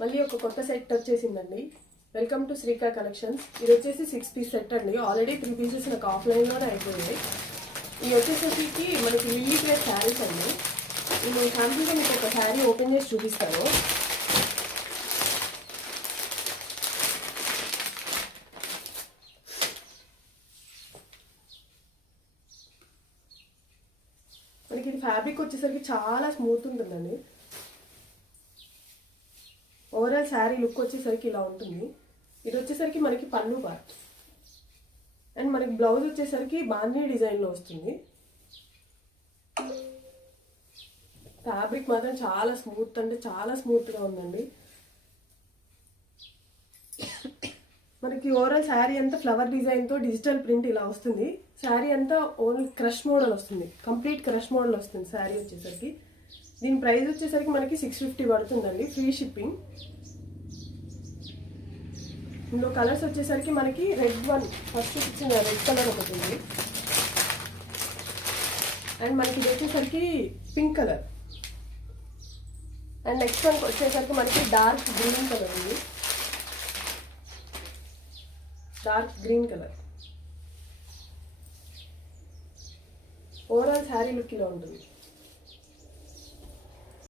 మళ్ళీ ఒక కొత్త సెట్ వచ్చేసిందండి. Welcome to Srika collections. ఇది వచ్చేసి 6 పీస్ సెట్ అండి. ఆల్రెడీ 3 పీసెస్ నాకు ఆఫ్లైన్లోనే అయిపోయాయి. ఇవి వచ్చేసరికి మనకి లిల్లీ ప్లేస్ శారీస్ అండి. నేను శాంపుల్గా మీకు ఒక శారీ ఓపెన్ చేసి చూపిస్తాను. మనకి ఇది ఫ్యాబ్రిక్ వచ్చేసరికి చాలా స్మూత్ ఉంటుందండి. ఓవరాల్ శారీ లుక్ వచ్చేసరికి ఇలా ఉంటుంది. ఇది వచ్చేసరికి మనకి పళ్ళు పార్ట్ అండ్ మనకి బ్లౌజ్ వచ్చేసరికి బాందీ డిజైన్లో వస్తుంది. ఫ్యాబ్రిక్ మాత్రం చాలా స్మూత్ అంటే చాలా స్మూత్గా ఉందండి. మనకి ఓవరాల్ శారీ అంతా ఫ్లవర్ డిజైన్తో డిజిటల్ ప్రింట్ ఇలా వస్తుంది. శారీ అంతా ఓన్లీ క్రష్ మోడల్ వస్తుంది, కంప్లీట్ క్రష్ మోడల్ వస్తుంది శారీ వచ్చేసరికి. దీని ప్రైస్ వచ్చేసరికి మనకి 650 పడుతుందండి, ఫ్రీ షిప్పింగ్. ఇందులో కలర్స్ వచ్చేసరికి మనకి రెడ్ ఫస్ట్ ఇచ్చిన రెడ్ కలర్ ఒకటి ఉంది అండ్ మనకి ఇది వచ్చేసరికి pink colour and next one వచ్చేసరికి మనకి డార్క్ గ్రీన్ కలర్ ఉంది. Dark green colour. Overall sari look ఇలా ఉంటుంది.